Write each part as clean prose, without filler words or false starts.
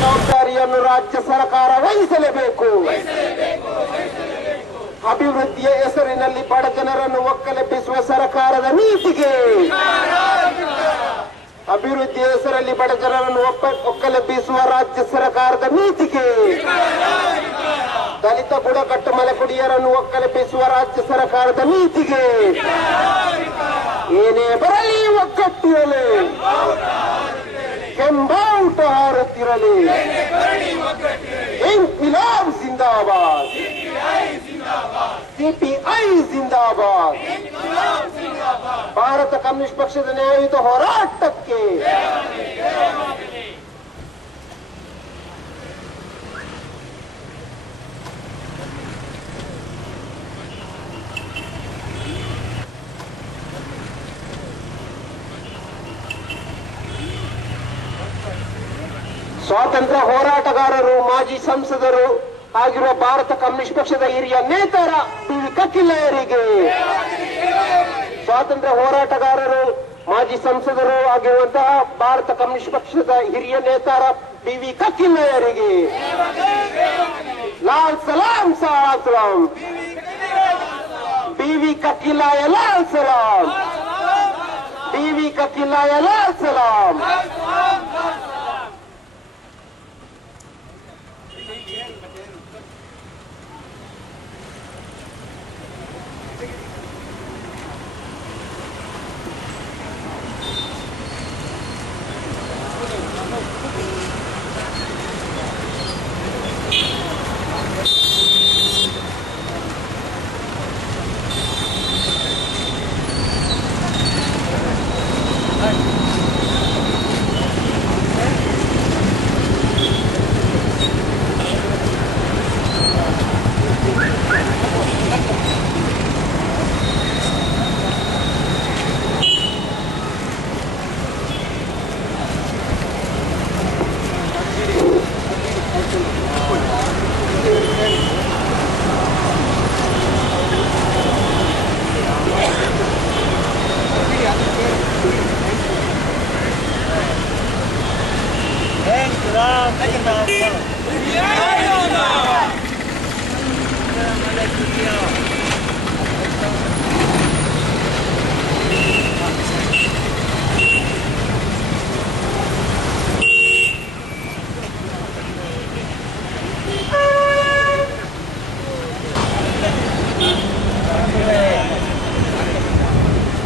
ಜವಾಬ್ದಾರಿಯನ್ನು ರಾಜ್ಯ ಸರ್ಕಾರ ವಹಿಸಲೇಬೇಕು. ಅಭಿವೃದ್ಧಿಯ ಹೆಸರಿನಲ್ಲಿ ಬಡ ಜನರನ್ನು ಒಕ್ಕಲೆಬ್ಬಿಸುವ ಸರ್ಕಾರದ ನೀತಿಗೆ, ಅಭಿವೃದ್ಧಿಯ ಹೆಸರಲ್ಲಿ ಬಡ ಜನರನ್ನು ಒಕ್ಕಲೆಬ್ಬಿಸುವ ರಾಜ್ಯ ಸರ್ಕಾರದ ನೀತಿಗೆ, ದಲಿತ ಬುಡಕಟ್ಟು ಮಲೆಕುಡಿಯರನ್ನು ಒಕ್ಕಲೆಬ್ಬಿಸುವ ರಾಜ್ಯ ಸರ್ಕಾರದ ನೀತಿಗೆ ಏನೇ ಬರಲಿ ಒಗ್ಗಟ್ಟಿರಲಿ, ಕೆಂಬಾವುಟ ಹಾರುತ್ತಿರಲಿ. ಇನ್ಕಿಲಾಬ್ ಜಿಂದಾಬಾದ್, ಸಿಪಿಐ ಜಿಂದಾಬಾದ್. ಭಾರತ ಕಮ್ಯುನಿಸ್ಟ್ ಪಕ್ಷದ ನ್ಯಾಯಯುತ ಹೋರಾಟಕ್ಕೆ ಸ್ವಾತಂತ್ರ್ಯ ಹೋರಾಟಗಾರರು, ಮಾಜಿ ಸಂಸದರು ಆಗಿರುವ ಭಾರತ ಕಮ್ಯುನಿಸ್ಟ್ ಪಕ್ಷದ ಹಿರಿಯ ನೇತಾರ ಬಿ.ವಿ. ಕಕ್ಕಿಲ್ಲಯ್ಯರಿಗೆ, ಸ್ವಾತಂತ್ರ್ಯ ಹೋರಾಟಗಾರರು, ಮಾಜಿ ಸಂಸದರು ಆಗಿರುವಂತಹ ಭಾರತ ಕಮ್ಯುನಿಸ್ಟ್ ಪಕ್ಷದ ಹಿರಿಯ ನೇತಾರ ಬಿ.ವಿ. ಕಕ್ಕಿಲ್ಲಯ್ಯರಿಗೆ ಲಾಲ್ ಸಲಾಂ ಸಲಾಂ. ಬಿ.ವಿ. ಕಕ್ಕಿಲ್ಲಯ್ಯ ಲಾಲ್ ಸಲಾಂ, ಬಿ.ವಿ. ಕಕ್ಕಿಲ್ಲಯ್ಯ ಲಾಲ್ ಸಲಾಂ.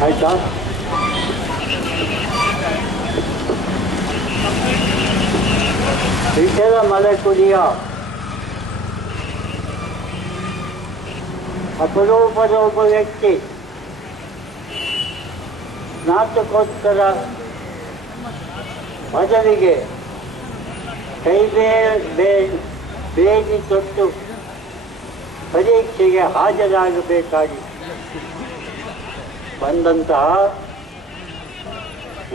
ಆಯ್ತಾ? ವಿಠಲ ಮಲೆಕುಡಿಯ ಅಪರೂಪದ ಒಬ್ಬ ವ್ಯಕ್ತಿ ಸ್ನಾತಕೋತ್ತರ ಪದವಿಗೆ ಬೇಡಿ ತೊಟ್ಟು ಪರೀಕ್ಷೆಗೆ ಹಾಜರಾಗಬೇಕಾಗಿ ಬಂದಂತಹ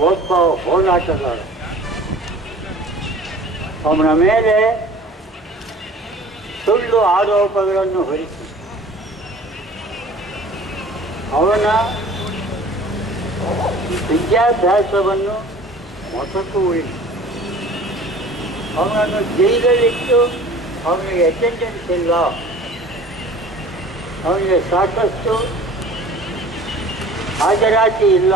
ಒಬ್ಬ ಹೋರಾಟಗಾರ. ಅವನ ಮೇಲೆ ಸುಳ್ಳು ಆರೋಪಗಳನ್ನು ಹೊರಿಸಿ ಅವನ ವಿದ್ಯಾಭ್ಯಾಸವನ್ನು ಮೊಟಕು ಉಳಿಸಿ ಅವನನ್ನು ಜೈಲಲ್ಲಿಟ್ಟು ಅವನಿಗೆ ಅಟೆಂಡೆನ್ಸ್ ಇಲ್ಲ, ಅವನಿಗೆ ಸಾಕಷ್ಟು ಹಾಜರಾತಿ ಇಲ್ಲ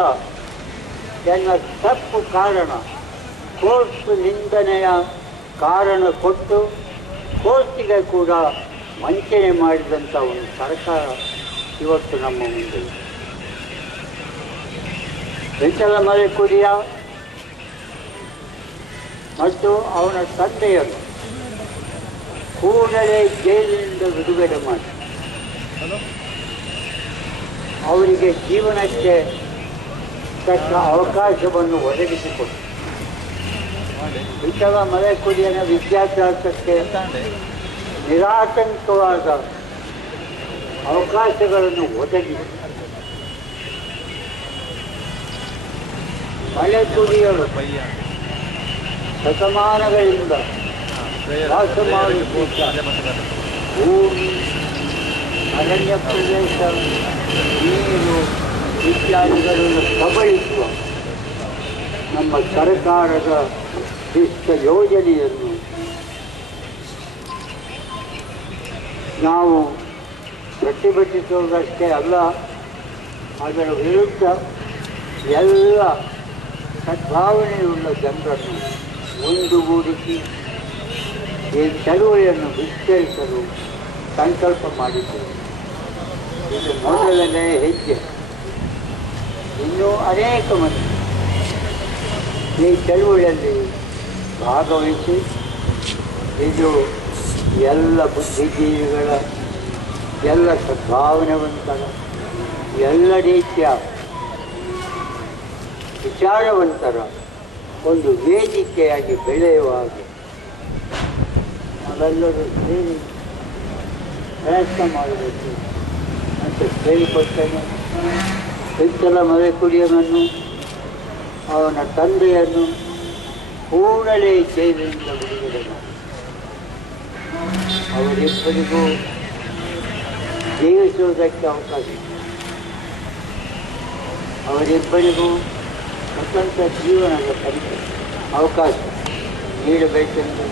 ಎನ್ನುವ ತಪ್ಪು ಕಾರಣ, ಕೋರ್ಟ್ ನಿಂದನೆಯ ಕಾರಣ ಕೊಟ್ಟು ಕೋರ್ಟಿಗೆ ಕೂಡ ವಂಚನೆ ಮಾಡಿದಂಥ ಒಂದು ಸರ್ಕಾರ ಇವತ್ತು ನಮ್ಮ ಮುಂದೆ. ವಿಠಲ ಮಲೆಕುಡಿಯ ಮತ್ತು ಅವನ ತಂದೆಯನ್ನು ಕೂಡಲೇ ಜೈಲಿನಿಂದ ಬಿಡುಗಡೆ ಮಾಡಿ ಅವರಿಗೆ ಜೀವನಕ್ಕೆ ತಕ್ಕ ಅವಕಾಶವನ್ನು ಒದಗಿಸಿಕೊಟ್ಟು ವಿಠಲ ಮಲೆಕುಡಿಯನ ವಿದ್ಯಾಭ್ಯಾಸಕ್ಕೆ ನಿರಾತಂಕವಾದ ಅವಕಾಶಗಳನ್ನು ಒದಗಿಸಿ ಮಲೆಕುಡಿಯರು ಶತಮಾನಗಳಿಂದ ವಾಸ ಮಾಡುತ್ತಿದ್ದ ಭೂಮಿ, ಅರಣ್ಯ ಪ್ರದೇಶ, ನೀರು ಇತ್ಯಾದಿಗಳನ್ನು ಕಬಳಿಸುವ ನಮ್ಮ ಸರ್ಕಾರದ ಶಿಷ್ಟ ಯೋಜನೆಯನ್ನು ನಾವು ಪ್ರತಿಭಟಿಸುವುದಷ್ಟೇ ಅಲ್ಲ, ಅದರ ವಿರುದ್ಧ ಎಲ್ಲ ಸದ್ಭಾವನೆಯುಳ್ಳ ಜನರನ್ನು ಒಂದುಗೂಡಿಸಿ ಈ ಚಳುವಳಿಯನ್ನು ವಿಸ್ತರಿಸಲು ಸಂಕಲ್ಪ ಮಾಡಿದ್ದೇವೆ. ಇದು ಮೊದಲನೇ ಹೆಜ್ಜೆ. ಇನ್ನೂ ಅನೇಕ ಮಂದಿ ಈ ಚಳುವಳಿಯಲ್ಲಿ ಭಾಗವಹಿಸಿ ಇದು ಎಲ್ಲ ಬುದ್ಧಿಜೀವಿಗಳ, ಎಲ್ಲ ಸದ್ಭಾವನೆವಂತರ, ಎಲ್ಲ ರೀತಿಯ ವಿಚಾರವಂತರ ಒಂದು ವೇದಿಕೆಯಾಗಿ ಬೆಳೆಯುವಾಗ ನಾವೆಲ್ಲರೂ ಸೇರಿ ಪ್ರಯತ್ನ ಮಾಡಬೇಕು ಅಂತ ಹೇಳಿಕೊಟ್ಟನು. ವಿಠ್ಠಲ ಮಲೆಕುಡಿಯನನ್ನು, ಅವನ ತಂದೆಯನ್ನು ಕೂಡಲೇ ಜೈಲಿನಿಂದ ಬಿಡುಗಡೆ ಮಾಡಿ ಅವರಿಬ್ಬರಿಗೂ ಜೀವಿಸುವುದಕ್ಕೆ ಅವಕಾಶ, ಅವರಿಬ್ಬರಿಗೂ ಸ್ವತಂತ್ರ ಜೀವನದ ಅವಕಾಶ ನೀಡಬೇಕೆಂದು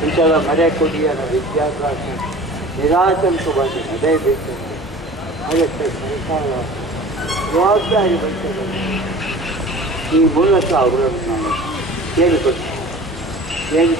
ವಿಠ್ಠಲ ಮಲೆಕುಡಿಯನ ವಿದ್ಯಾಭ್ಯಾಸ ನಿರಾತಂಕವಾಗಿ ನಡೆಯಬೇಕೆಂದು ಅದಕ್ಕೆ ಸರ್ಕಾರ ಜವಾಬ್ದಾರಿ ವಹಿಸಬೇಕು. ಈ ಮೂಲಕ ಅವರನ್ನು ನಾನು ಕೇಳಿಕೊಡ್ತೇನೆ. ಏನು